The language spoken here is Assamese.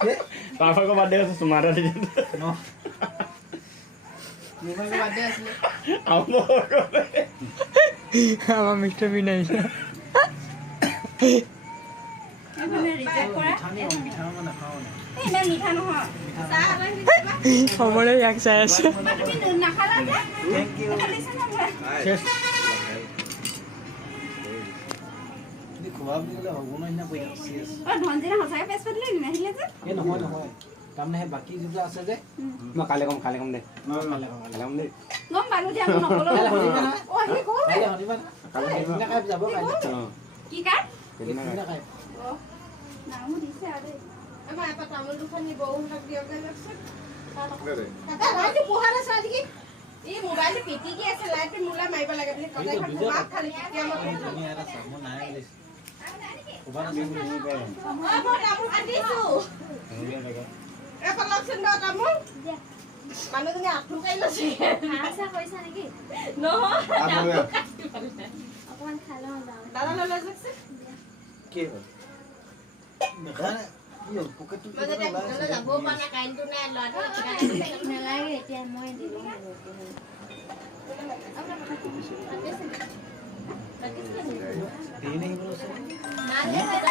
पापा को बर्थडे है तुम्हारा नो निमल को बर्थडे আসলে আমার মিষ্টি বিনাই এখানে রিজেক্ট করা মিঠা মানে খাও না ইমান মিঠা নহয় চা আলাই খবরে এক চাই আছে তুমি নাখালা যে থ্যাংক ইউ খালি চাহ শেষ দি খোৱাব দিলে হ'ব না ইনা কই সিরিয়াস ও ধনজিরা হসাকে পেছ পড়লি নাহিলে যে এ নহয় নহয় কাম নাই বাকি যেটা আছে যে मैं काले कम दे কালে दे গম পালো যে আমি নকলো ও হি কো কালে হনিবা কালে না খাই যাব কালে কি কাট না খাই ও নামু দিছে আরে আমাৰ এটা তামোল দুখন নিব উহাক দিয়ক যে লাগছে দাদা ভাইটি পোহারা সাজি কি এই মোবাইল পিটি কি আছে লাইট মুলা মাইবা লাগে বলে কদাই মাত খালি কি আমাৰ তুমি আৰু সামো নাই গলিস ওবাৰ আছে নি বে ও মই তামোল কাটিছো এ পলকচোন দা তামোল মানুহজনী আঠু কাই লৈছে আশা কৰিছা নেকি নহয় অকমান খাই লওঁ যাওঁ দাদা লৈ যাকছে কি হ'ল দেখা কি হ'ল পকেট মই যেতিয়া ভিতৰলৈ যাব পৰা নাই কাৰেণ্টটো নাই ল'ৰাটো নালাগে এতিয়া মই দিব দেই নাই বলো মানে